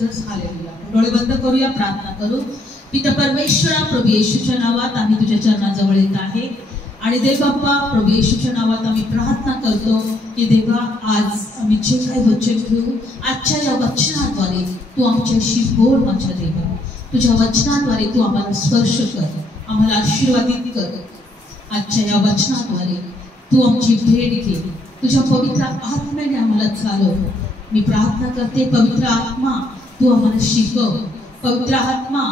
Jesus, hallelujah. डोळे बंद करूया, प्रार्थना करू. पिता परमेश्वरा, प्रभू येशूच्या नावात आम्ही तुझ्या चरणाजवळ येत आहे आणि देव बाप्पा, प्रभू येशूच्या नावात आम्ही प्रार्थना करतो की देवा, आज आम्ही जे काही वचन घेऊ, आजच्या या वचनाद्वारे तू आमच्याशी बोल. माझ्या देवा, तुझ्या वचनाद्वारे तू आम्हाला स्पर्श कर, आम्हाला आशीर्वादित कर. आजच्या या वचनाद्वारे तू आमची भेट घे, तुझ्या पवित्र आत्म्याने आम्हाला चालव. मी प्रार्थना करते, पवित्र आत्मा तू आम्हाला शिकव. पवित्र आत्मा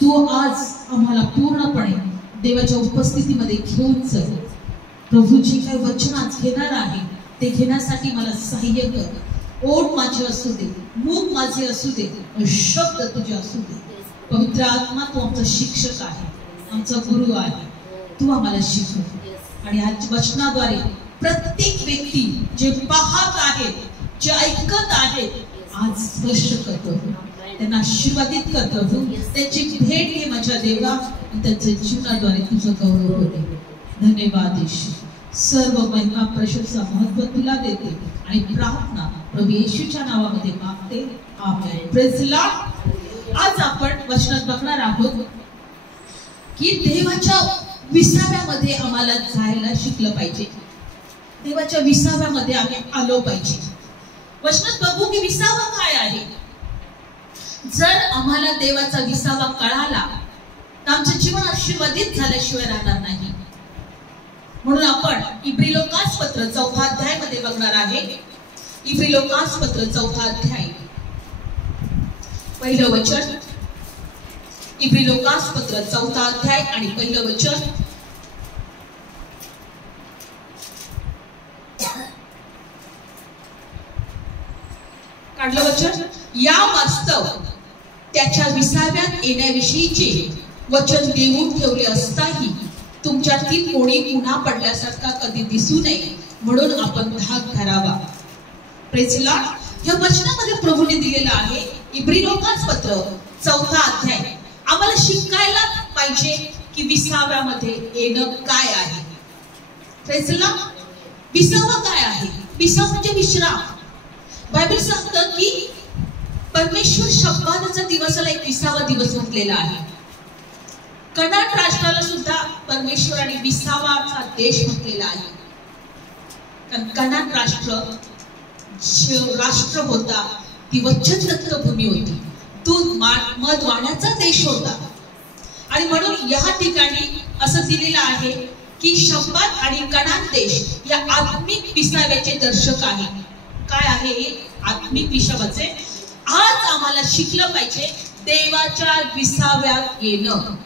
तू आज आम्हाला पूर्णपणे देवाच्या उपस्थितीमध्ये घेऊन चल. प्रभू, जे काही वचन आज घेणार आहे ते घेण्यासाठी मला सहाय्य कर. ओठ माझे असू दे, मुख माझे असू दे, शब्द तुझे असू दे. पवित्र आत्मा तू आमचा शिक्षक आहे, आमचा गुरु आहे. तू आम्हाला शिकव आणि आज वचनाद्वारे प्रत्येक व्यक्ती जे पाहत आहेत, जे ऐकत आहेत, आज स्पर्श करतो, त्यांना आशीर्वादित करतो. त्यांची भेट घे माझ्या देवा आणि त्यांच्या जीवनाद्वारे तुझं गौरव होते. धन्यवाद येशू. सर्व महिमा प्रशंसा महत्व तुला देते आणि प्रार्थना प्रभू येशूच्या नावामध्ये मागते. आमेन. Praise the Lord. आज आपण वचनात बघणार आहोत की देवाच्या विसाव्यामध्ये आम्हाला जायला शिकलं पाहिजे. देवाच्या विसाव्यामध्ये आम्ही आलो पाहिजे. वचनात बघू की विसावा काय आहे. जर आम्हाला देवाचा विसावा कळाला तर आमचं जीवन आशीर्वादित झाल्याशिवाय राहणार नाही. म्हणून आपण इब्री लोकासपत्र 4 अध्याय मध्ये बघणार आहे. इब्री लोकासपत्र 4 अध्याय, पहिलं वचन. इब्री लोकासपत्र 4 अध्याय आणि पहिलं वचन. काढलं वचन. या वास्तव त्याच्या विसाव्यात येण्याविषयीचे वचन देऊन ठेवले असताही तुमच्यातील कोणी पुन्हा पडल्यासारखा कधी दिसू नये म्हणून आपण धाक धरावा. Praise the Lord. या वचनामध्ये प्रभूने दिलेलं आहे. इब्री लोकासपत्र 4 अध्याय आम्हाला शिकायला पाहिजे की विसाव्यामध्ये येणं काय आहे. Praise the Lord. विसावा काय आहे. विसावा म्हणजे विश्राम. बायबल सांगतं की परमेश्वर शब्दाचा दिवसाला एक विसावा दिवस म्हटलेला आहे. कनान राष्ट्राला सुद्धा परमेश्वराने विसावाचा देश म्हटलेला आहे. कारण कनान राष्ट्र होता ती वचनदत्त भूमी होती. दूध मध वाहण्याचा देश होता. आणि म्हणून या ठिकाणी असं दिलेलं आहे की शब्बात आणि कनान देश या आत्मिक विसाव्याचे दर्शक आहे. काय आहे आत्मिक विसाव्याचे. आज आम्हाला शिकलं पाहिजे देवाच्या विसाव्यात येणं.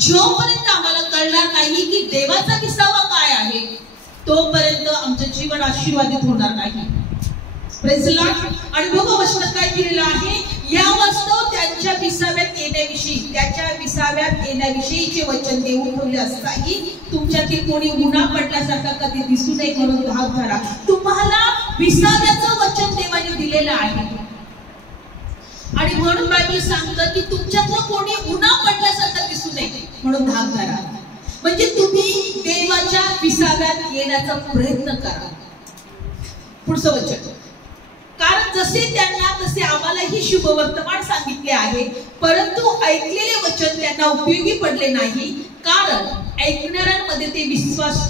जोपर्यंत आम्हाला कळणार नाही की देवाचा विसावा काय आहे तोपर्यंत आमचं जीवन आशीर्वादित होणार नाही. Praise the Lord. आणि बघा वचनात काय दिलेलं आहे. या वास्तव त्यांच्या विसाव्यात येण्याविषयी, त्याच्या विसाव्यात येण्याविषयीचे वचन देऊन ठेवले असताही तुमच्यातील कोणी उन्हा पडल्यासारखा कधी दिसू नये म्हणून धाक धरा. तुम्हाला विसाव्याचं वचन देवाने दिलेलं आहे आणि म्हणून बायबल सांगतं की तुमच्यातलं कोणी उन्हा पडल्यासारखा दिसू नये म्हणून धाक धरा. म्हणजे तुम्ही देवाच्या विसाव्यात येण्याचा प्रयत्न करा. पुढचं वचन. कारण जसे त्यांना तसे आम्हालाही शुभ वर्तमान सांगितले आहे, परंतु ऐकलेले वचन त्यांना उपयोगी पडले नाही, कारण ऐकणाऱ्यांमध्ये ते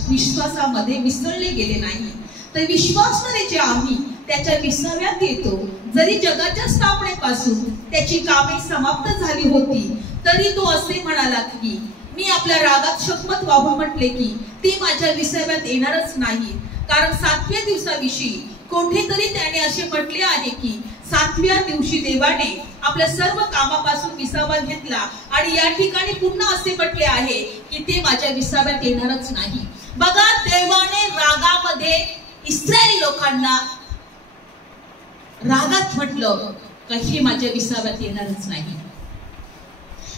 विश्वासामध्ये मिसळले गेले नाही. तर विश्वासाने जे आम्ही त्याच्या विसाव्यात येतो, जरी जगाच्या स्थापनेपासून त्याची कामे समाप्त झाली होती तरी तो असे म्हणाला की मी आपल्या रागात शपथ वाहून म्हटले की ती माझ्या विसाव्यात येणारच नाही. कारण 7व्या दिवसाविषयी कोठेतरी त्याने असे म्हटले आहे की 7व्या दिवशी देवाने आपल्या सर्व कामापासून विसावा घेतला आणि या ठिकाणी पुन्हा असे म्हटले आहे की ते माझ्या विसाव्यात येणारच नाही. बघा, देवाने रागामध्ये इस्रायल लोकांना रागात म्हटलं का हे माझ्या विसाव्यात येणारच नाही.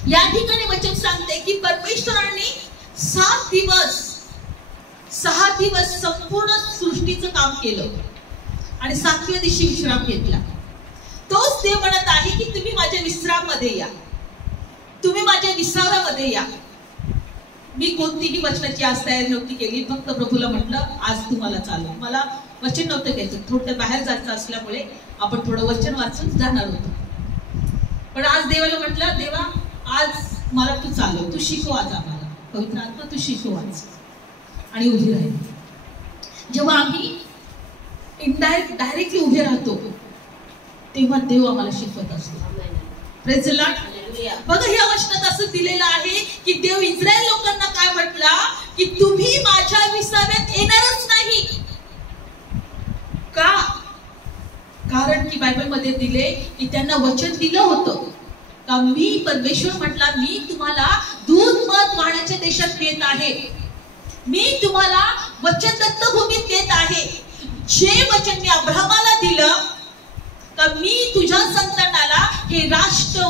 या ठिकाणी वचन सांगते की परमेश्वराने 6 दिवस संपूर्ण सृष्टीचं काम केलं आणि 7व्या दिवशी विश्राम घेतला. तोच देव म्हणत आहे की तुम्ही माझ्या विश्राम मध्ये या, तुम्ही माझ्या विसाव्यामध्ये या. मी कोणतीही वचनाची आज तयारी नव्हती केली, फक्त प्रभूला म्हटलं आज तुम्हाला चालू. मला वचन नव्हतं घ्यायचं, थोडं बाहेर जायचं असल्यामुळे आपण थोडं वचन वाचून जाणार होतो. पण आज देवाला म्हटलं, देवा आज मला तू चालव, तू शिकव आज आम्हाला, पवित्र आत्मा तू शिकव आज. आणि उभी राहिली. जेव्हा आम्ही डायरेक्टली उभे राहतो तेव्हा देव आम्हाला शिकवत असतो. Praise the Lord. बघा ह्या वचनात असं दिलेलं आहे की देव इस्रायल लोकांना काय म्हटला की तुम्ही माझ्या विसाव्यात येणारच नाही. का? कारण की बायबल मध्ये दिले की त्यांना वचन दिलं होतं का मी परमेश्वर म्हटला मी तुम्हाला दूध मध वाहण्याच्या देशात नेत आहे, मी तुम्हाला वचनदत्त भूमीत नेत आहे. जे वचन मी अब्राहमाला दिलं का मी तुझ्या संतानाला हे राष्ट्र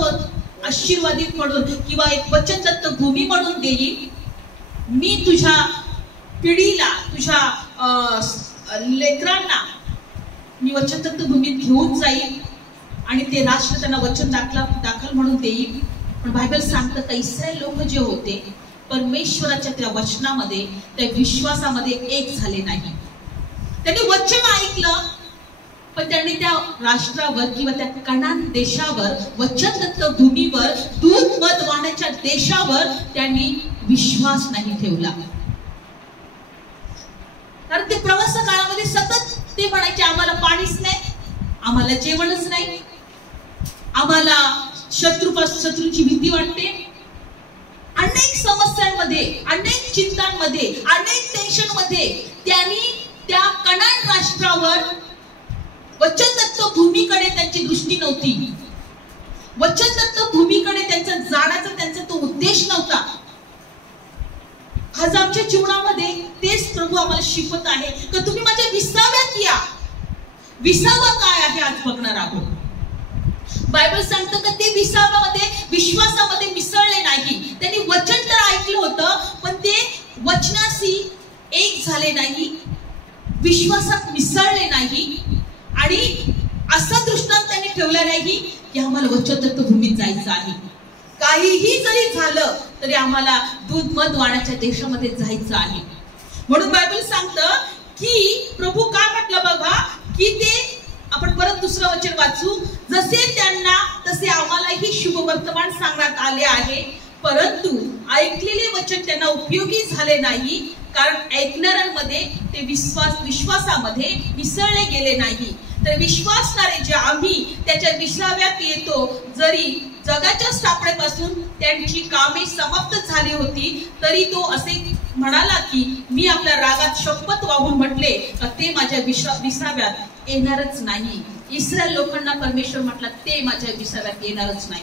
आशीर्वादित म्हणून किंवा एक वचनदत्त भूमी म्हणून देईल, मी तुझ्या पिढीला तुझ्या लेकरांना मी वचनदत्त भूमीत घेऊन जाईल आणि ते राष्ट्र त्यांना वचन दाखल म्हणून देईल. पण बायबल सांगतं का इस्रायल लोक जे होते परमेश्वराच्या त्या वचनामध्ये त्या विश्वासामध्ये एक झाले नाही. त्यांनी वचन ऐकलं पण त्यांनी त्या राष्ट्रावर किंवा त्या कनान देशावर वचनदत्त भूमीवर दूध मध वाहण्याच्या देशावर त्यांनी विश्वास नाही ठेवला. कारण ते प्रवास काळामध्ये सतत ते म्हणायचे आम्हाला पाणीच नाही, आम्हाला जेवणच नाही, आम्हाला शत्रूची भीती वाटते. अनेक समस्यांमध्ये, अनेक चिंतांमध्ये, अनेक टेन्शन मध्ये त्यांनी त्या कनान राष्ट्रावर वचनदत्त भूमीकडे त्यांची दृष्टी नव्हती. वचनदत्त भूमीकडे त्यांचा जाण्याचा त्यांचा तो उद्देश नव्हता. आज आमच्या जीवनामध्ये तेच प्रभू आम्हाला शिकवत आहे की तुम्ही माझ्या विसाव्यात या. विसावा काय आहे आज बघणार आहोत. बायबल सांगतं की ते विसाव्यामध्ये विश्वासामध्ये मिसळले नाही. त्यांनी वचन तर ऐकलं होतं पण ते वचनाशी एक झाले नाही, विश्वासात मिसळले नाही आणि असा दृष्टांत त्यांनी ठेवला नाही की आम्हाला वचनदत्त भूमीत जायचं आहे, काहीही जरी झालं तरी आम्हाला दूध मध वाहण्याच्या देशामध्ये जायचं आहे. म्हणून बायबल सांगतं की प्रभू काय म्हटलं बघा की ते आपण परत दुसरं वचन वाचू, जसे त्यांना तसे आम्हालाही शुभ वर्तमान सांगण्यात आले आहे, परंतु ऐकलेले वचन त्यांना उपयोगी झाले नाही, कारण ऐकणाऱ्यांमध्ये ते विश्वासामध्ये मिसळले गेले नाही. तर विश्वासणारे जे आम्ही त्याच्या विसाव्यात येतो, जरी जगाच्या स्थापनेपासून त्यांची कामे समाप्त झाली होती तरी तो असे म्हणाला की मी आपल्या रागात शपथ वाहून म्हटले का ते माझ्या विसाव्यात येणारच नाही. इस्रायल लोकांना परमेश्वर म्हटला ते माझ्या विसाव्यात येणारच नाही,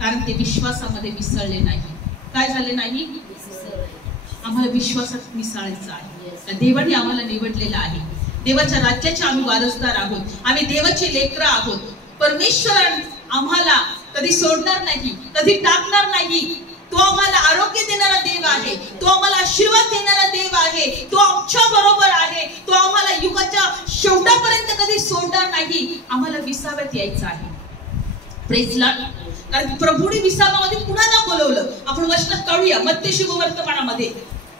कारण ते विश्वासामध्ये मिसळले नाही. काय झाले नाही? आम्हाला विश्वासात मिसळायचं आहे. देवाने आम्हाला निवडलेलं आहे, देवाच्या राज्याचे आम्ही वारसदार आहोत, आम्ही देवाचे लेकरं आहोत. परमेश्वर आम्हाला कधी सोडणार नाही, कधी टाकणार नाही. तो आम्हाला आरोग्य देणारा देव आहे, तो आम्हाला आशीर्वाद देणारा देव आहे, तो आमच्या बरोबर आहे, तो आम्हाला युगाच्या शेवटापर्यंत कधी सोडणार नाही. आम्हाला विसाव्यात यायचं आहे. Praise Lord. कारण प्रभूने विसाव्यामध्ये कुणाला बोलवलं आपण वचनात काढूया. मत्ते शुभ वर्तमानामध्ये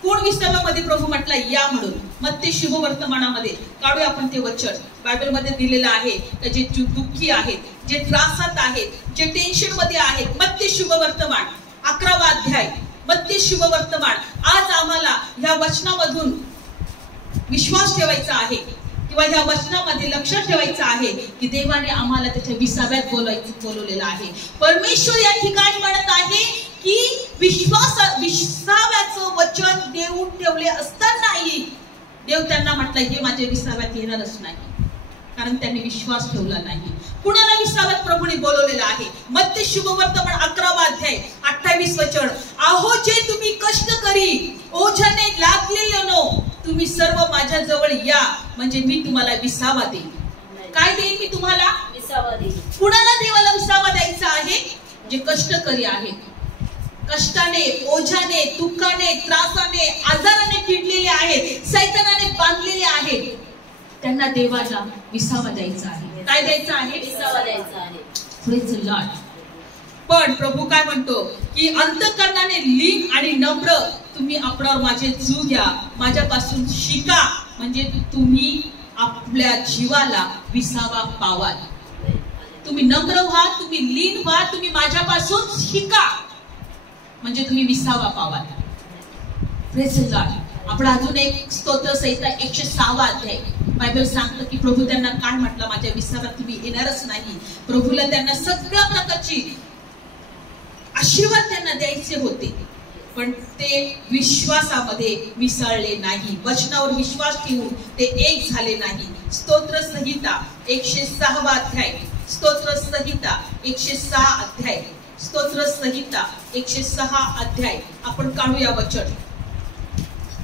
कोण विसाव्यामध्ये प्रभू म्हटला या म्हणून. मत्ते शुभ वर्तमानामध्ये काढूया आपण ते वचन. बायबल मध्ये दिलेलं आहे की जे दुःखी आहेत, जे त्रासात आहेत, जे टेन्शन मध्ये आहेत. मत्ते शुभ वर्तमान 11वा अध्याय, मत्ते शुभ वर्तमान. आज आम्हाला ह्या वचनामधून विश्वास ठेवायचा आहे किंवा ह्या वचनामध्ये लक्ष ठेवायचं आहे की देवाने आम्हाला त्याच्या विसाव्यात बोलवलेलं आहे. परमेश्वर या ठिकाणी म्हणत आहे की विसाव्याचं वचन देऊन ठेवले असतानाही देव त्यांना म्हटलं हे माझ्या विसाव्यात येणारच नाही, कारण त्यांनी विश्वास ठेवला नाही. कुणाला विसाव्यात प्रभूने बोलवलेलं आहे. मत्ते शुभ वर्तमान 11वा अध्याय 28 वचन. अहो जे तुम्ही कष्ट करी ओझाने लागलेलो तुम्ही सर्व माझ्या जवळ या, म्हणजे मी तुम्हाला विसावा देईन. काय देईन मी तुम्हाला? विसावा देईन. कुणाला देवाला विसावा द्यायचा आहे? जे कष्टकरी आहेत, कष्टाने, ओझाने, दुःखाने, त्रासाने, आजाराने पिडलेले आहेत, सैतानाने बांधलेले आहेत, त्यांना देवाला विसावा द्यायचा आहे. काय द्यायचं आहे? विसावा द्यायचा आहे. Praise the Lord. पण प्रभू काय म्हणतो की अंतःकरणाने लीन आणि नम्र तुम्ही आपणावर माझे जू घ्या, माझ्यापासून शिका, म्हणजे तुम्ही आपल्या जीवाला विसावा पावाल. तुम्ही नम्र व्हा, तुम्ही लीन व्हा, तुम्ही माझ्यापासून शिका, म्हणजे तुम्ही विसावा पावाल. Praise the Lord. आपण अजून एक स्तोत्र संहिता 106 अध्याय. बायबल सांगतं की प्रभू त्यांना काय म्हटलं, माझ्या विसाव्यात तुम्ही येणारच नाही. प्रभूला त्यांना सगळ्या प्रकारची आशीर्वाद त्यांना द्यायचे होते, पण ते विश्वासामध्ये मिसळले नाही. वचनावर विश्वास ठेवून ते एक झाले नाही. स्तोत्र संहिता 106 अध्याय. स्तोत्र संहिता 106 अध्याय. स्तोत्र संहिता 106 अध्याय. आपण काढूया वचन.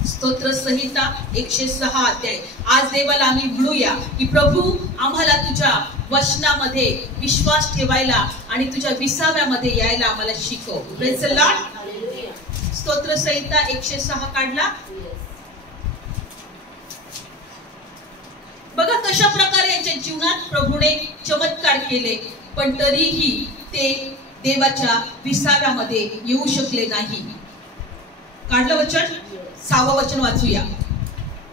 स्तोत्र संहिता 106 अध्याय. आज देवाला आम्ही म्हणूया की प्रभू आम्हाला तुझ्या वचनामध्ये विश्वास ठेवायला आणि तुझ्या विसाव्यामध्ये यायला आम्हाला शिकव. Praise the Lord. स्तोत्र संहिता 106 काढला. बघा कशा प्रकारे यांच्या जीवनात प्रभूने चमत्कार केले, पण तरीही ते देवाच्या विसाव्यामध्ये येऊ शकले नाही. काढलं वचन. 6वं वचन वाचूया.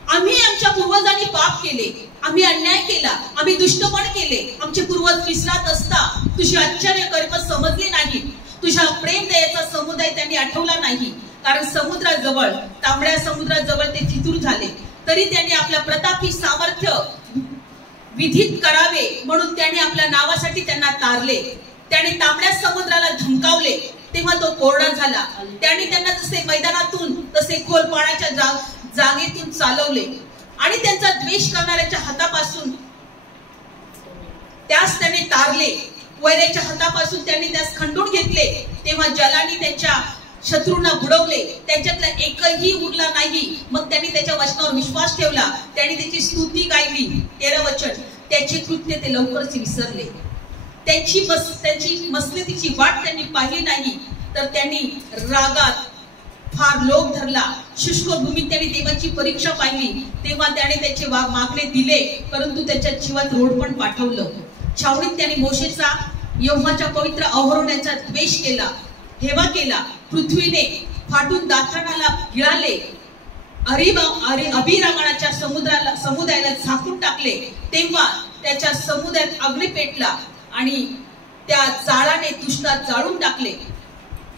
आम्ही आमच्या पूर्वजांनी पाप केले, आम्ही अन्याय केला, आम्ही दुष्टपण केले. आमचे पूर्वज विसरात असता तुझी आश्चर्य कर्म समजले नाही. तुझ्या प्रेम दयेचा समुदाय त्यांनी आठवला नाही. कारण समुद्राजवळ, तांबड्या समुद्राजवळ ते फितूर झाले, तरी त्यांनी आपल्या प्रतापी सामर्थ्य विधित करावे म्हणून त्यांनी आपल्या नावासाठी त्यांना तारले. त्याने तांबड्या समुद्राला धमकावले, तेव्हा तो कोरडा झाला. त्यांनी त्यांना जसे मैदानातून तसे खोल पाण्याच्या जागेतून चालवले आणि त्यांचा द्वेष करणाऱ्याच्या हातापासून त्यास त्याने तारले. वैऱ्याच्या हातापासून त्यांनी त्यास खंडून घेतले. तेव्हा जलाने त्यांच्या शत्रूंना बुडवले, त्यांच्यातला एकही उरला नाही. मग त्यांनी त्याच्या वचनावर विश्वास ठेवला, त्यांनी त्याची स्तुती गायली. 13 वचन. त्याचे कृत्य ते लवकरच विसरले. त्यांची मसलतीची वाट त्यांनी पाहिली नाही, तर त्यांनी रागात फार लोभ धरला. शुष्क भूमीत त्यांनी देवाची परीक्षा पाहिली, तेव्हा त्याने त्याचे मागणे दिले, परंतु त्याच्या जीवात रोडपण पाठवलं. छावणीत त्यांनी मोशेचा यहोवाच्या पवित्र अहोरण्याचा द्वेष केला, हेवा केला. पृथ्वीने फाटून दाथानाला गिळाले. अभिरामाच्या समुदायाला झाकून टाकले. तेव्हा त्याच्या समुदायात अग्नी पेटला आणि त्या जाळाने दुष्टात जाळून टाकले.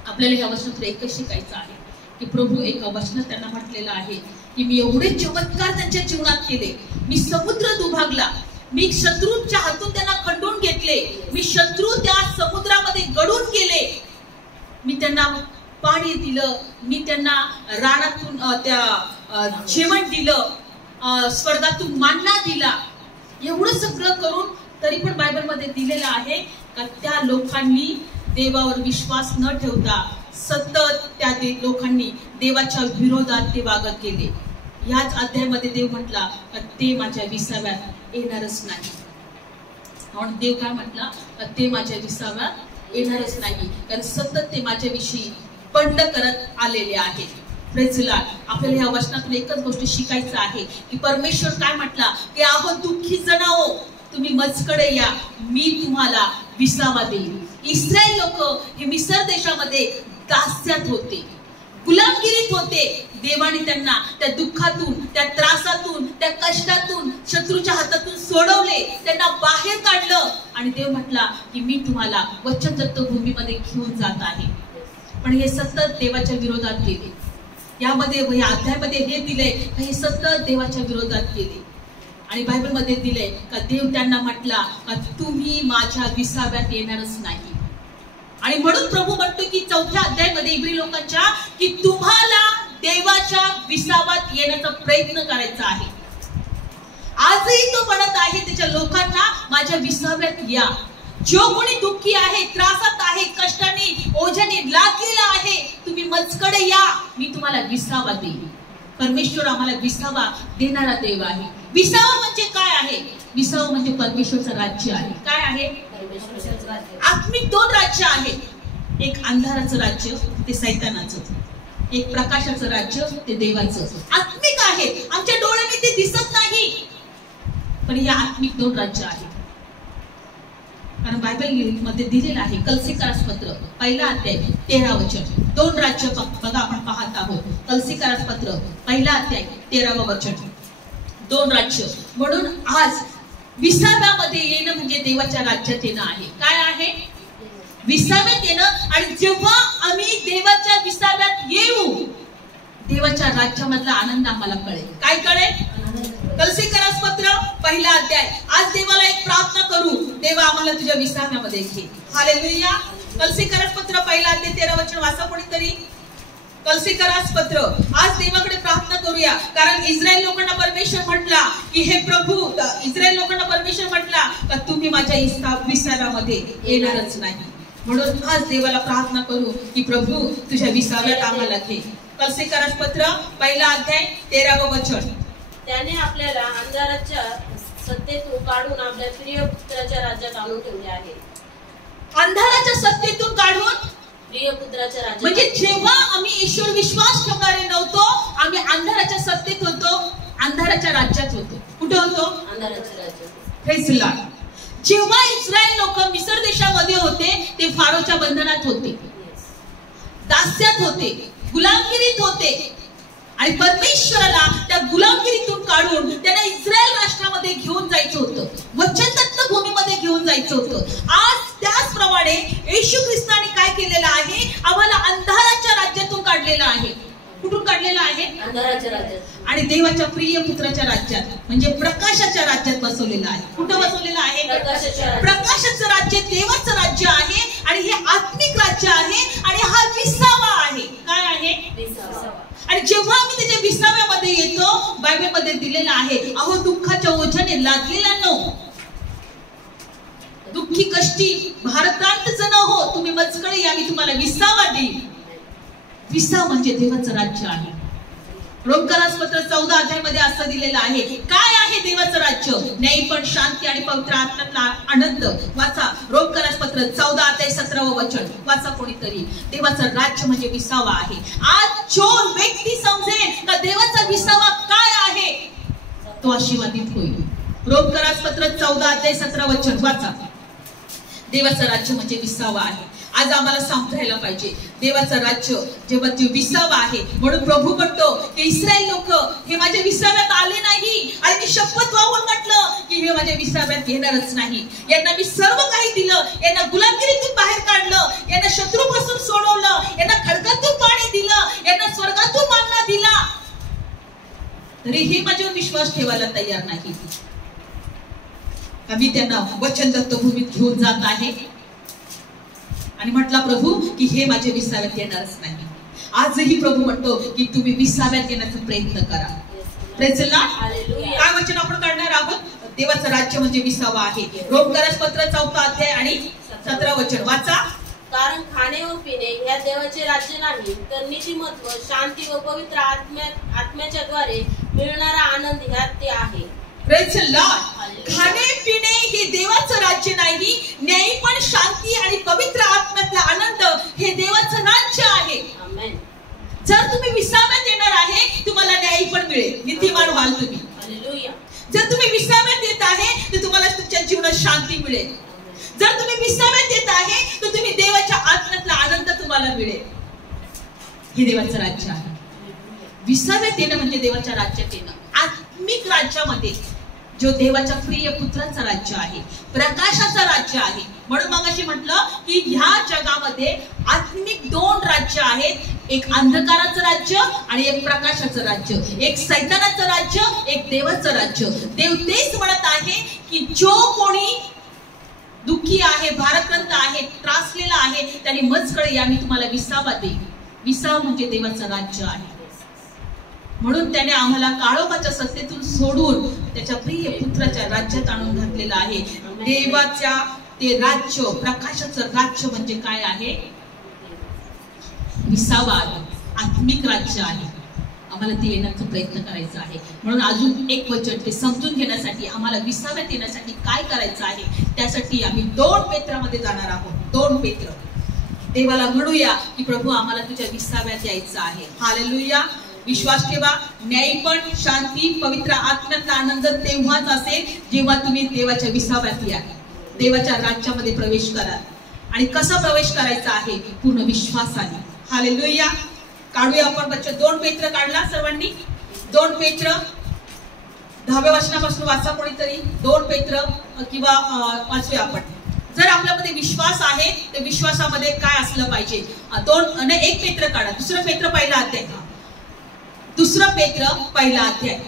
आपल्याला ह्या वचनात एकच शिकायचं आहे की प्रभू एका वचनात त्यांना म्हटलेलं आहे की मी एवढे चमत्कार त्यांच्या जीवनात केले. मी समुद्र दुभागला, मी शत्रूच्या हातून त्यांना खंडून घेतले, मी शत्रू त्या समुद्रामध्ये गळून गेले, मी त्यांना पाणी दिलं, मी त्यांना रानातून त्या जेवण दिलं, स्वर्गातून मान्ना दिला. एवढं सगळं करून तरी पण बायबल मध्ये दिलेलं आहे का त्या लोकांनी देवावर विश्वास न ठेवता सतत त्या लोकांनी देवाच्या विरोधात ते वागत गेले. याच अध्यायामध्ये देव म्हटला का ते माझ्या विसाव्यात येणारच नाही. म्हणून देव काय म्हटला का ते माझ्या विसाव्यात येणारच नाही, कारण सतत ते माझ्याविषयी बंड करत आलेले आहेत. Praise the Lord. आपल्याला ह्या वचनातून एकच गोष्ट शिकायचं आहे की परमेश्वर काय म्हटला की आहो दुःखी जनाओ, तुम्ही मजकडे या, मी तुम्हाला विसावा देईन. इस्रायल लोक हे मिसर देशामध्ये दास्यात होते, गुलामगिरीत होते. देवाने त्यांना त्या दुःखातून, त्या त्रासातून, त्या कष्टातून, शत्रूच्या हातातून सोडवले, त्यांना बाहेर काढलं आणि देव म्हटला की मी तुम्हाला वचनदत्त भूमीमध्ये घेऊन जात आहे. पण हे सतत देवाच्या विरोधात गेले. यामध्ये या अध्यायामध्ये हे दिले हे सतत देवाच्या विरोधात गेले. आणि बायबल मध्ये दिले का देव त्यांना म्हटला का तुम्ही माझ्या विसाव्यात येणारच नाही. आणि म्हणून प्रभू म्हणतो की 4थ्या अध्यायामध्ये इब्री लोकांच्या की तुम्हाला देवाच्या विसाव्यात येण्याचा प्रयत्न करायचा आहे. आजही तो म्हणत आहे त्याच्या लोकांना माझ्या विसाव्यात या. जो कोणी दुःखी आहे, त्रासात आहे, कष्टाने ओझ्याने लागलेला आहे, तुम्ही मजकडे या, मी तुम्हाला विसावा देईन. परमेश्वर आम्हाला विसावा देणारा देव आहे. विसावा म्हणजे काय आहे? विसावा म्हणजे परमेश्वरचं राज्य आहे. काय आहे? आत्मिक 2 राज्य आहेत. एक अंधाराचं राज्य ते सैतानाचं, एक प्रकाशाचं राज्य ते देवाचं. आत्मिक आहे, आमच्या डोळ्याने ते दिसत नाही, पण हे आत्मिक 2 राज्य आहेत. कारण बायबल मध्ये दिलेलं आहे कलसीकारास पत्र 1 अध्याय 13 वचन. 2 राज्य बघा आपण पाहत आहोत. कलसीकारास पत्र 1 अध्याय 13 वचन. 2 राज्य. म्हणून आज विसाव्यामध्ये येणं म्हणजे देवाच्या राज्यात येणं आहे. काय आहे? विसाव्यात येणं. आणि जेव्हा आम्ही देवाच्या विसाव्यात येऊ, देवाच्या राज्यामधला आनंद आम्हाला कळेल. काय कळेल? कलसीकरास पत्र पहिला अध्याय. आज देवाला एक प्रार्थना करू, देवा आम्हाला तुझ्या विसाव्यामध्ये घे. हालेलुया. कलसीकरास पत्र पहिला अध्याय 13 वचन वाचा कोणीतरी. कलसीकरास पत्र. आज देवाकडे प्रार्थना करूया, कारण इस्रायल लोकांना परमेश्वर म्हटला की हे प्रभू, इस्रायल लोकांना परमेश्वर म्हटला का तुम्ही माझ्या विसाव्यामध्ये येणारच नाही. म्हणून आज देवाला प्रार्थना करू की प्रभू तुझ्या विसाव्यात आम्हाला घे. कलसीकरास पत्र पहिला अध्याय 13 वचन. त्याने आपल्याला अंधाराच्या सत्तेतून काढून आपल्या प्रिय पुत्राच्या राज्यात आणून ठेवले आहे. अंधाराच्या सत्तेतून काढून प्रिय पुत्राच्या राज्यात. म्हणजे जेव्हा आम्ही ईश्वर विश्वास ठेवणारे नव्हतो, आम्ही अंधाराच्या सत्तेत होतो, अंधाराच्या राज्यात होतो. कुठे होतो? अंधाराच्या राज्यात. Praise the Lord. जेव्हा इस्रायल लोक मिस्र देशामध्ये होते, ते फारोच्या बंधनात होते, दास्यात होते, गुलामगिरीत होते. आणि परमेश्वराला त्या गुलामगिरीतून काढून त्यांना इस्रायल राष्ट्रामध्ये घेऊन जायचं होतं, वचनदत्त भूमीमध्ये घेऊन जायचं होतं. आज त्याचप्रमाणे येशू ख्रिस्ताने काय केलेलं आहे? आम्हाला अंधाराच्या राज्यातून काढलेलं आहे. कुठून काढलेलं आहे? अंधाराच्या राज्यात. आणि देवाच्या प्रिय पुत्राच्या राज्यात म्हणजे प्रकाशाच्या राज्यात बसवलेलं आहे. कुठं बसवलेलं आहे? प्रकाशाचं राज्य देवाचं राज्य आहे. आणि हे आत्मिक राज्य आहे. आणि हा विसावा आहे. काय आहे? विसावा. आणि जेव्हा आम्ही त्याच्या विसाव्यामध्ये येतो, बायबलमध्ये दिलेलं आहे, अहो दुःखाच्या ओझाने लादलेल्यांनो, दुःखी कष्टी भारतांत जण हो, तुम्ही मजकळे या, मी तुम्हाला विसावा देईन. विसावा म्हणजे देवाचं राज्य आहे. रोमकरास पत्र 14 अध्यायामध्ये असं दिलेलं आहे. काय आहे देवाचं राज्य? न्यायपण, शांती आणि पवित्र आत्म्यातला आनंद. वाचा रोमकरास पत्र 14 अध्याय 17 वचन वाचा कोणीतरी. देवाचं राज्य म्हणजे विसावा आहे. आज जो व्यक्ती समजेल का देवाचा विसावा काय आहे, तो आशीर्वादित होईल. रोमकरास पत्र 14 अध्याय 17 वचन वाचा. देवाचं राज्य म्हणजे विसावा आहे. आज आम्हाला सांभाळायला पाहिजे देवाचं राज्य जेव्हा ते विसावा आहे. म्हणून प्रभू म्हणतो की इस्रायल लोक हे माझ्या विसाव्यात आले नाही, आणि मी शपथ वाहून म्हटलं की हे माझ्या विसाव्यात येणारच नाही. यांना मी सर्व काही दिलं, यांना गुलामगिरीतून बाहेर काढलं, यांना शत्रूपासून सोडवलं, यांना खडकातून पाणी दिलं, यांना स्वर्गातून मानना दिला, तरी हे माझ्यावर विश्वास ठेवायला तयार नाही. मी त्यांना वचनदत्त भूमीत घेऊन जात आहे आणि म्हटला प्रभू की हे माझे विसाव्यात येणारच नाही. आजही प्रभू म्हणतो की तुम्ही विसाव्यात येण्याचा प्रयत्न करा. Praise the Lord. काय वचन आपण काढणार आहोत? देवाचं राज्य म्हणजे विसावा आहे. रोमकरास पत्र 4 अध्याय आणि 17 वचन वाचा. कारण खाणे व पिणे ह्या देवाचे राज्य नाही, तर नीतिमत्व, शांती व पवित्र आत्म्याच्या द्वारे मिळणारा आनंद ह्यात ते आहे. Praise the Lord. खाणे पिणे हे देवाचं राज्य नाही, न्यायपण, शांती आणि पवित्र आत्म्यातला आनंद हे देवाचं राज्य आहे. आमेन. जर तुम्ही विसाव्यात येणार आहे, तुम्हाला न्यायपण मिळेल, नीतिमान व्हाल तुम्ही. हालेलुया. जर तुम्ही विसाव्यात येत आहे, तर तुम्हाला तुमच्या जीवनात शांती मिळेल. जर तुम्ही विसाव्यात येत आहे, तर तुम्ही देवाच्या आत्म्यातला आनंद तुम्हाला मिळेल. हे देवाचं राज्य आहे. विसाव्यात येणं म्हणजे देवाच्या राज्यात येणं. आत्मिक राज्यामध्ये जो देवाच्या प्रिय पुत्राचं राज्य आहे, प्रकाशाचं राज्य आहे. म्हणून मगाशी म्हटलं की ह्या जगामध्ये आत्मिक 2 राज्य आहेत. एक अंधकाराचं राज्य आणि एक प्रकाशाचं राज्य. एक सैतानाचं राज्य, एक देवाचं राज्य. देव तेच म्हणत आहे की जो कोणी दुःखी आहे, भाराक्रांत आहे, त्रासलेला आहे, त्याने मजकळे या, मी तुम्हाला विसावा देईन. विसावा म्हणजे देवाचं राज्य आहे. म्हणून त्याने आम्हाला काळोखाच्या सत्तेतून सोडून त्याच्या प्रिय पुत्राच्या राज्यात आणून घातलेलं आहे. देवाच्या ते राज्य, प्रकाशाचं राज्य म्हणजे काय आहे? विसावा आहे, आत्मिक राज्य आहे. आम्हाला ते येण्याचा प्रयत्न करायचा आहे. म्हणून अजून एक वचन ते समजून घेण्यासाठी, आम्हाला विसाव्यात येण्यासाठी काय करायचं आहे, त्यासाठी आम्ही 2 पेत्रामध्ये जाणार आहोत. 2 पेत्र. देवाला म्हणूया की प्रभू आम्हाला तुझ्या विसाव्यात यायचं आहे. हालेलुया. विश्वास ठेवा. न्यायपण, शांती, पवित्र आत्म्यातला आनंद तेव्हाच असेल जेव्हा तुम्ही देवाच्या विसाव्यात या, देवाच्या राज्यामध्ये प्रवेश करा. आणि कसा प्रवेश करायचा आहे? पूर्ण विश्वासाने. हालेलुया. काढूया आपण बच्चा. 2 पेत्र काढला सर्वांनी. 2 पेत्र 10व्या वचनापासून वाचा कोणीतरी. 2 पेत्र किंवा वाचूया आपण. जर आपल्यामध्ये विश्वास आहे तर विश्वासामध्ये काय असलं पाहिजे. 1 पेत्र काढा. 2 पेत्र पहिला अध्याय. 2 पेत्र पहिला अध्याय.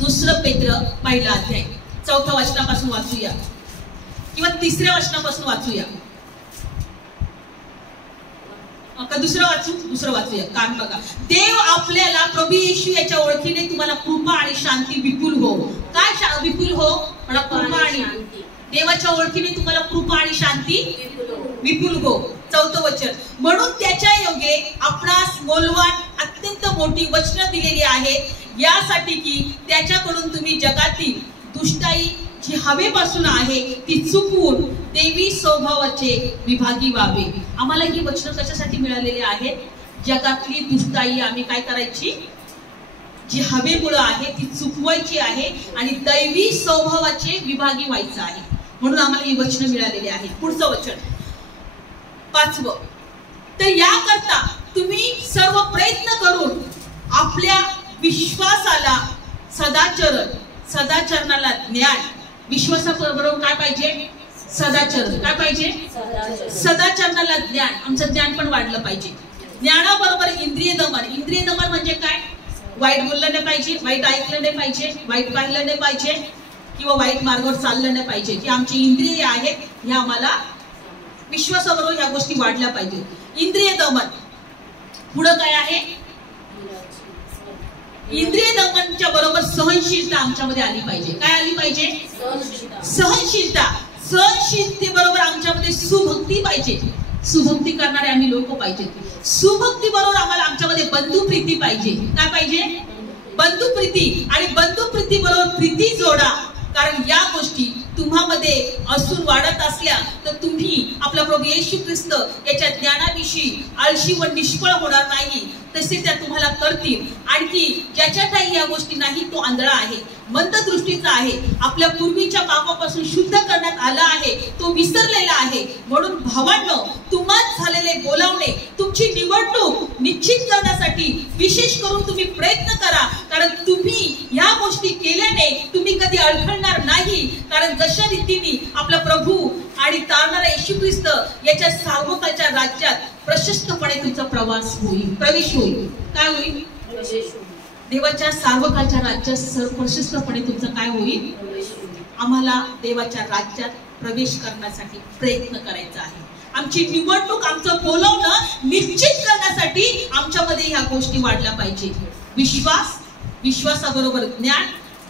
2 पेत्र पहिला अध्याय 4व्या वचनापासून वाचूया किंवा 3ऱ्या वचनापासून वाचूया. दुसरं वाचूया. कान बघा. देव आपल्याला प्रभू येशू याच्या ओळखीने तुम्हाला कृपा आणि शांती विपुल हो. काय विपुल हो? मला कृपा आणि देवाच्या ओळखीने तुम्हाला कृपा आणि शांती विपुल हो. 4थं वचन. म्हणून त्याच्या योगे आपणास मौल्यवान अत्यंत मोठी वचनं दिलेली आहेत, यासाठी की त्याच्याकडून तुम्ही जगातील दुष्टाई जी हवेपासून आहे ती चुकवून देवी स्वभावाचे विभागी व्हावे. आम्हाला ही वचनं कशासाठी मिळालेली आहेत? जगातली दुष्टाई आम्ही काय करायची, जी हवेमुळे आहे ती चुकवायची आहे आणि दैवी स्वभावाचे विभागी व्हायचं आहे. म्हणून आम्हाला ही वचनं मिळालेली आहेत. पुढचं वचन 5वं. तर याकरता तुम्ही सर्व प्रयत्न करून आपल्या विश्वासाला सदाचरणाला ज्ञान. विश्वासाबरोबर काय पाहिजे? सदाचरण. काय पाहिजे? सदाचरणाला ज्ञान. आमचं ज्ञान पण वाढलं पाहिजे. ज्ञानाबरोबर इंद्रिय दमन. इंद्रिय दमन म्हणजे काय? वाईट बोललं नाही पाहिजे, वाईट ऐकलं नाही पाहिजे, वाईट पाहिलं नाही पाहिजे किंवा वाईट मार्गावर चाललं नाही पाहिजे. की आमची इंद्रिय आहेत ह्या आम्हाला विश्वासाबरोबर ह्या गोष्टी वाढल्या पाहिजे. इंद्रिय दमन. पुढं काय आहे? इंद्रिय दमनच्या बरोबर सहनशीलता आमच्यामध्ये आली पाहिजे. काय आली पाहिजे? सहनशीलता. सहनशीलतेबरोबर आमच्यामध्ये सुभक्ती पाहिजे. सुभक्ती करणारे आम्ही लोक पाहिजे. सुभक्ती बरोबर आम्हाला आमच्यामध्ये बंधुप्रीती पाहिजे. काय पाहिजे? बंधुप्रीती. आणि बंधुप्रीती बरोबर प्रीती जोडा. कारण या गोष्टी तुम्हामध्ये असून वाढत असल्या तर तुम्ही आपला प्रभू येशू ख्रिस्त याच्या ज्ञानाविषयी आळशी व निष्फळ होणार नाही. तसे त्या तुम्हाला करतील. आणखी ज्याच्यातही या गोष्टी नाही तो आंधळा आहे, मंददृष्टीचा आहे, आपल्या पूर्वीच्या पापापासून शुद्ध करण्यात आला आहे, तो विसरलेला आहे. म्हणून भावांनो, तुम्हात झालेले बोलावणे, तुमची निवडणूक निश्चित करण्यासाठी विशेष करून तुम्ही प्रयत्न करा. कारण तुम्ही ह्या गोष्टी केल्याने तुम्ही कधी अडखळणार नाही. कारण जशा रीतीने आपला प्रभू आणि तारणारा येशू ख्रिस्त याच्या सार्वकालच्या राज्यात प्रशस्तपणे तुमचा प्रवेश होईल. काय होईल? देवाच्या सार्वकालच्या राज्यात प्रशस्तपणे तुमचं काय होईल? आम्हाला देवाच्या राज्यात प्रवेश करण्यासाठी प्रयत्न करायचा आहे. आमची निवडणूक, आमचं बोलवणं निश्चित करण्यासाठी आमच्यामध्ये ह्या गोष्टी वाढल्या पाहिजे. विश्वासाबरोबर ज्ञान,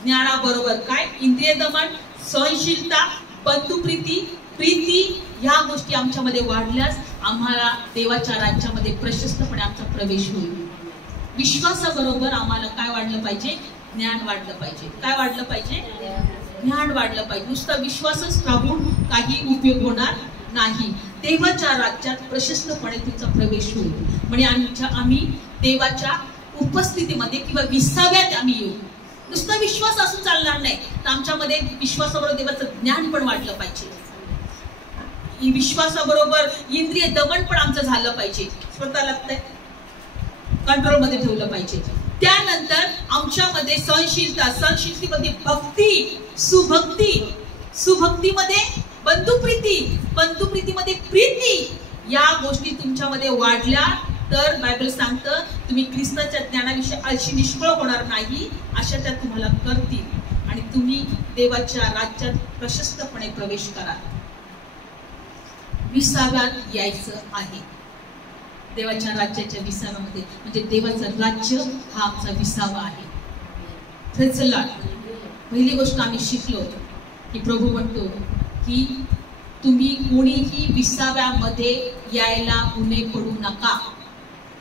ज्ञानाबरोबर काय? इंद्रिय दमन, सहनशीलता, बंधुप्रीती, प्रीती. ह्या गोष्टी आमच्यामध्ये वाढल्यास आम्हाला देवाच्या राज्यामध्ये प्रशस्तपणे आमचा प्रवेश होईल. विश्वासाबरोबर आम्हाला काय वाढलं पाहिजे? ज्ञान वाढलं पाहिजे. काय वाढलं पाहिजे? ज्ञान वाढलं पाहिजे. नुसता विश्वासच राहून काही उपयोग होणार नाही. देवाच्या राज्यात प्रशस्तपणे तुमचा प्रवेश होईल. म्हणजे आम्ही देवाच्या उपस्थितीमध्ये किंवा विसाव्यात आम्ही येऊ. नुसता विश्वास असून चालणार नाही, तर आमच्यामध्ये विश्वासाबरोबर देवाचं ज्ञान पण वाढलं पाहिजे. विश्वासाबरोबर इंद्रिय दमन पण आमचं झालं पाहिजे. स्वतःला कंट्रोल मध्ये ठेवलं पाहिजे. त्यानंतर आमच्यामध्ये सहनशीलता, सहनशीलतेमध्ये भक्ती, सुभक्ती, सुभक्तीमध्ये बंधुप्रीती, बंधुप्रीतीमध्ये प्रीती. या गोष्टी तुमच्यामध्ये वाढल्या तर बायबल सांगतं तुम्ही ख्रिस्ताच्या ज्ञानाविषयी आळशी निष्फळ होणार नाही. अशा त्या तुम्हाला करतील आणि तुम्ही देवाच्या राज्यात प्रशस्तपणे प्रवेश करा. विसाव्यात यायचं आहे. देवाच्या राज्याच्या विसाव्यामध्ये, म्हणजे देवाचं राज्य हा आमचा विसावा आहे. Praise the Lord. पहिली गोष्ट आम्ही शिकलो की प्रभू म्हणतो की तुम्ही कोणीही विसाव्यामध्ये यायला उणे पडू नका,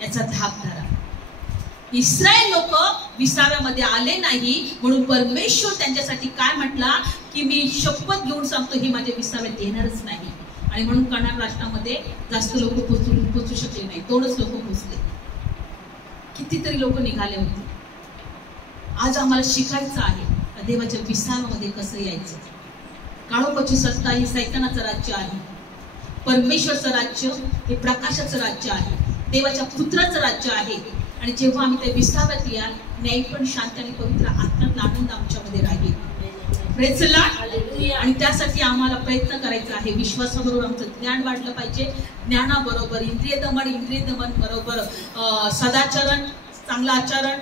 याचा धाक धरा. इस्रायल लोक विसाव्यामध्ये आले नाही म्हणून परमेश्वर त्यांच्यासाठी काय म्हटला की मी शपथ घेऊन सांगतो हे माझ्या विसाव्यात येणारच नाही. आणि म्हणून कनान राष्ट्रामध्ये जास्त लोक पोचू शकले नाही. 2च लोक पोचले. कितीतरी लोक निघाले होते. आज आम्हाला शिकायचं आहे देवाच्या विसाव्यामध्ये कसं यायचं. काळोखाची सत्ता ही सैतानाचं राज्य आहे. परमेश्वरचं राज्य हे प्रकाशाचं राज्य आहे. देवाच्या पुत्राचं राज्य आहे. आणि जेव्हा आम्ही त्या विसाव्यात याल, न्याय पण शांती आणि पवित्र आत्म्यातला आनंद आमच्यामध्ये राहील. Praise the Lord. आणि त्यासाठी आम्हाला प्रयत्न करायचा आहे. विश्वासाबरोबर आमचं ज्ञान वाढलं पाहिजे. ज्ञानाबरोबर इंद्रिय दमन बरोबर सदाचरण, चांगलं आचरण,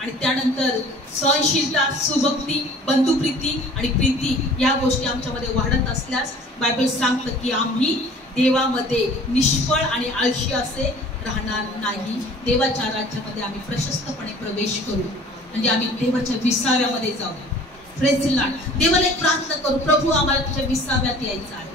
आणि त्यानंतर सहनशीलता, सुभक्ती, बंधुप्रीती आणि प्रीती या गोष्टी आमच्यामध्ये वाढत असल्यास बायबल सांगतं की आम्ही देवामध्ये निष्फळ आणि आळशी असे राहणार नाही. देवाच्या राज्यामध्ये आम्ही प्रशस्तपणे प्रवेश करू, म्हणजे आम्ही देवाच्या विसाव्यामध्ये जाऊ. Praise the Lord. देवाला एक प्रार्थना करू, प्रभू आम्हाला तुझ्या विसाव्यात यायचं आहे.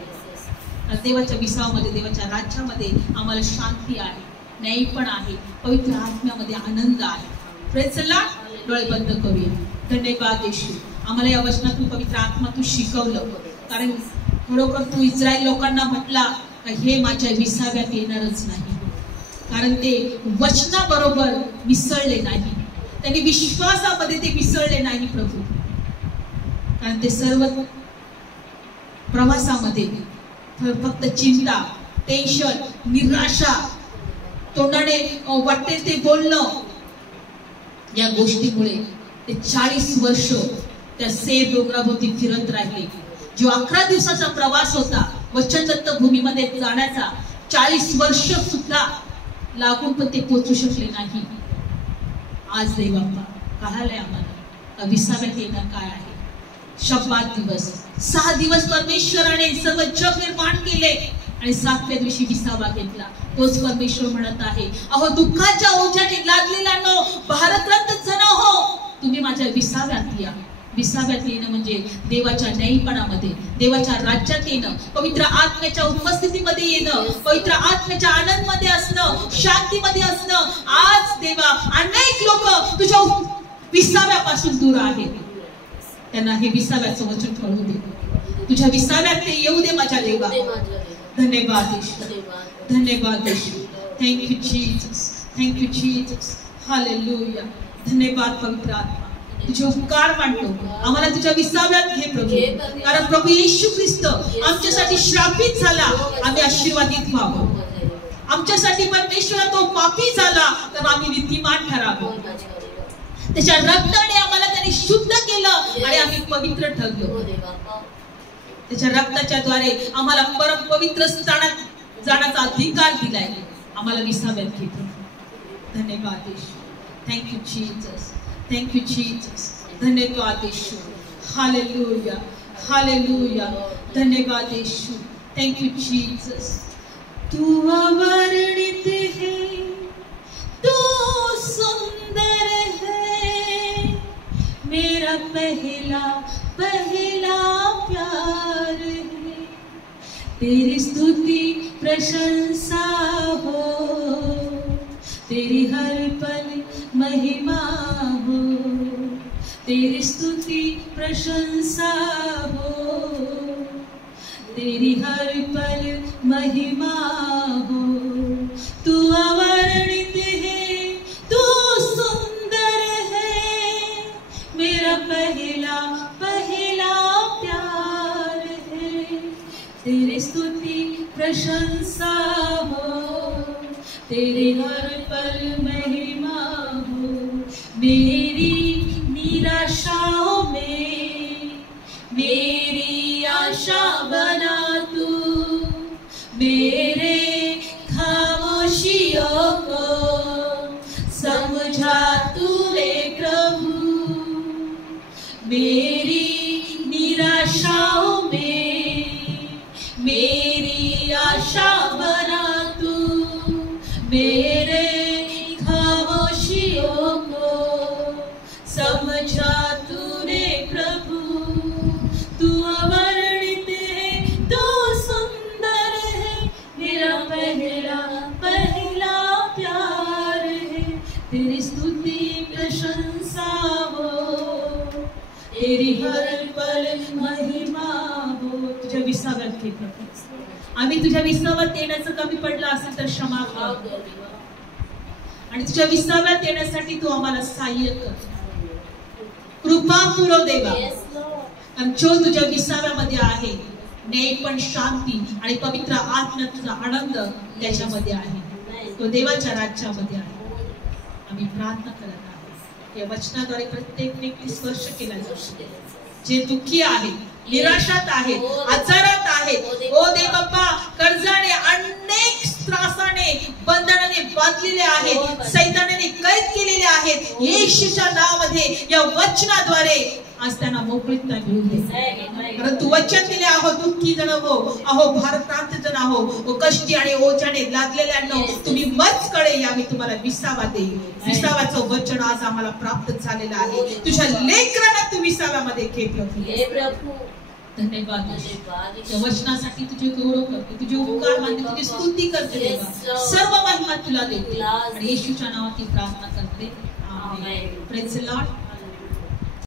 देवाच्या विसाव्यामध्ये, देवाच्या राज्यामध्ये आम्हाला शांती आहे, न्याय पण आहे, पवित्र आत्म्यामध्ये आनंद आहे. Praise the Lord. डोळे बंद करूया. धन्यवाद येशू, आम्हाला या वचनातून पवित्र आत्मा तू शिकवलं. कारण खरोखर तू इस्रायल लोकांना म्हटला हे माझ्या विसाव्यात येणारच नाही, कारण ते वचनाबरोबर मिसळले नाही, त्यांनी विश्वासामध्ये ते मिसळले नाही प्रभू. कारण ते सर्व प्रवासामध्ये फक्त चिंता, टेन्शन, निराशा, तोंडाने वाटते ते बोलणं, या गोष्टीमुळे ते 40 वर्ष त्या सेर डोंगराभोवती फिरत राहिले. जो 11 दिवसाचा प्रवास होता वचनदत्त भूमीमध्ये जाण्याचा, 40 वर्ष सुद्धा लागून पण ते पोचू शकले नाही. आज देवाप्पा कळालंय आम्हाला विसाव्यात येणं काय आहे. शब्बात दिवस, 6 दिवस परमेश्वराने सर्व जग निर्माण केले आणि 7व्या दिवशी विसावा घेतला. तोच परमेश्वर म्हणत आहे, अहो दुःखाच्या ओझ्याने लादलेला नो भारतरत्न जण हो, तुम्ही माझ्या विसाव्यात या. विसाव्यात येणं म्हणजे देवाच्या न्यायपणामध्ये, देवाच्या राज्यात येणं, पवित्र आत्म्याच्या उपस्थितीमध्ये येणं, पवित्र आत्म्याच्या आनंदमध्ये असणं, शांतीमध्ये असणं. आज देवा अनेक लोक तुझ्या विसाव्यापासून दूर आहेत, त्यांना हे विसाव्याचं वचन कळू दे. तुझ्या विसाव्यात ते येऊ दे माझ्या देवा. धन्यवाद येशू, धन्यवाद Yeshu. Thank you Jesus, thank you Jesus. हालेलुया. धन्यवाद पवित्र आत्मा, तुझे उपकार मानतो. आम्हाला तुझ्या विसाव्यात घे प्रभू, कारण प्रभू येशू ख्रिस्त आमच्यासाठी श्रापित झाला, आम्ही आशीर्वादित व्हावं. आमच्यासाठी परमेश्वर तो पापी झाला तर आम्ही नीतिमान ठरावं. त्याच्या रक्ताने आम्हाला त्याने शुद्ध केलं आणि आम्ही पवित्र ठरलो. त्याच्या रक्ताच्या द्वारे आम्हाला परम पवित्र स्थानात जाण्याचा अधिकार दिलाय. आम्हाला विसाव्यात घे प्रभू. धन्यवाद Yeshu. Thank you Jesus, thank you Jesus. धन्यवाद येशू. Hallelujah, hallelujah. धन्यवाद येशू. Thank you Jesus. तू अवर्णित है, तू सुंदर है, मेरा पहला पहला प्यार है. तेरी स्तुति प्रशंसा हो, तेरी हर पल महिमा हो. तेरी स्तुति प्रशंसा हो, तेरी हर पल महिमा हो. तू अवर्णित है, तू सुंदर है, मेरा पहला पहला प्यार है. तेरी स्तुति प्रशंसा हो, तेरे हर पल महिमा हो. मेरी निराशाओं में मेरी आशा बना तू, मेरे खामोशियों को समझा तूने प्रभु. मेरी निराशाओं में मेरी आशा बना तू, मेरे खामोशियों को समझा तूने प्रभु. तू अवर्णित है, तू सुंदर है, मेरा पहला पहला प्यार है. तेरी स्तुति प्रशंसा हो, तेरी हर पल महिमा हो. तुझ्या विसाव्यात घे प्रभू. आम्ही तुझ्या विसाव्यात येण्याचं कमी पडलं असेल तर क्षमा कर, आणि तुझ्या विसाव्यात येण्यासाठी तू आम्हाला सहाय्य कर. कृपा पुरव देवा. कारण जो तुझ्या विसाव्यामध्ये आहे, न्याय पण शांती आणि पवित्र आत्म्यात तुझा आनंद त्याच्यामध्ये आहे, तो देवाच्या राज्यामध्ये आहे. आम्ही प्रार्थना करत आहोत या वचनाद्वारे प्रत्येक व्यक्ती स्पर्श केला जातो जे दुःखी आहे, निराशात आहेत, आजारात आहेत, ओ देव बाप्पा कर्जाने अनेक त्रासाने बंधनाने बांधलेले आहेत, सैतानाने कैद केलेले आहेत, येशूच्या नावामध्ये या वचनाद्वारे आज त्यांना मोकळीकता मिळू दे. परंतु वचन दिले आहो दुःखी जण हो, अहो भारक्रांत जण हो, कष्टी आणि ओझ्याने लादलेल्यांनो तुम्ही मजकडे या, मी तुम्हाला विसावा देईन. विसावाचं वचन आज आम्हाला प्राप्त झालेलं आहे. तुझ्या लेकरांना तू विसाव्यामध्ये घे प्रभू. धन्यवाद त्या वचनासाठी तुझे गौरव करते, तुझे उपकार मानते, तुझी स्तुती करते देवा. सर्व महिमा तुला देते आणि येशूच्या नावात प्रार्थना करते. आमेन. Praise the Lord.